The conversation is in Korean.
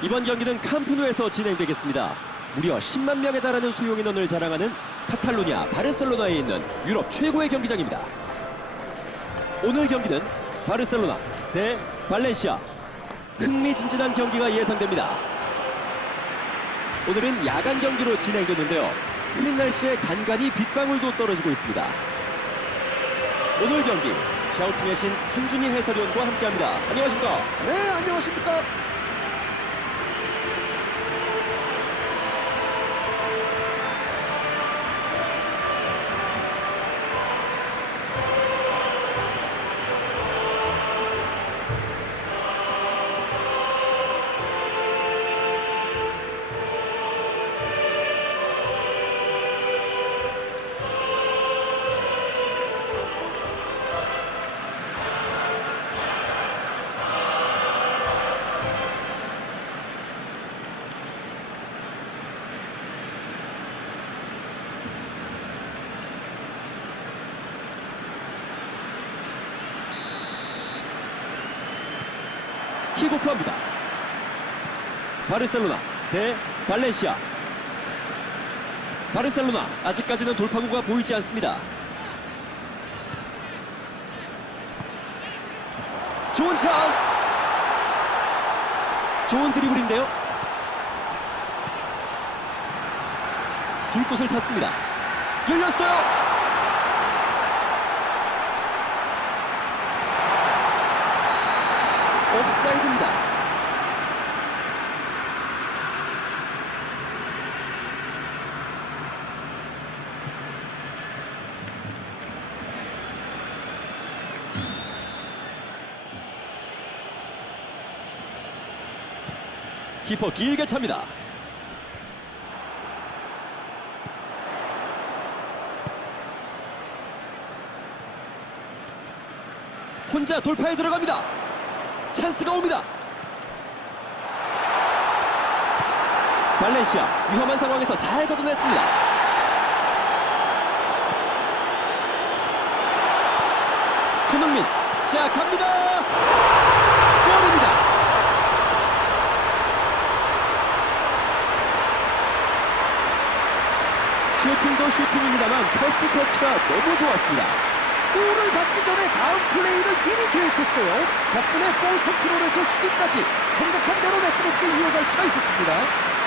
이번 경기는 캄프누에서 진행되겠습니다. 무려 10만 명에 달하는 수용 인원을 자랑하는 카탈루냐 바르셀로나에 있는 유럽 최고의 경기장입니다. 오늘 경기는 바르셀로나 대 발렌시아. 흥미진진한 경기가 예상됩니다. 오늘은 야간 경기로 진행되는데요. 흐린 날씨에 간간히 빗방울도 떨어지고 있습니다. 오늘 경기 샤우팅의 신 한준희 해설위원과 함께합니다. 안녕하십니까? 네, 안녕하십니까? 킥오프합니다. 바르셀로나 대 발렌시아. 바르셀로나 아직까지는 돌파구가 보이지 않습니다. 좋은 찬스. 좋은 드리블인데요. 줄 곳을 찾습니다. 열렸어요. 옵사이드입니다. 키퍼 길게 찹니다. 혼자 돌파에 들어갑니다. 찬스가 옵니다. 발렌시아 위험한 상황에서 잘 걷어냈습니다. 손흥민 자 갑니다. 골입니다. 슈팅도 슈팅입니다만 퍼스트 터치가 너무 좋았습니다. 전에 다음 플레이를 미리 계획했어요. 덕분에 볼 컨트롤에서 슈팅까지 생각한 대로 매끄럽게 이어갈 수가 있었습니다.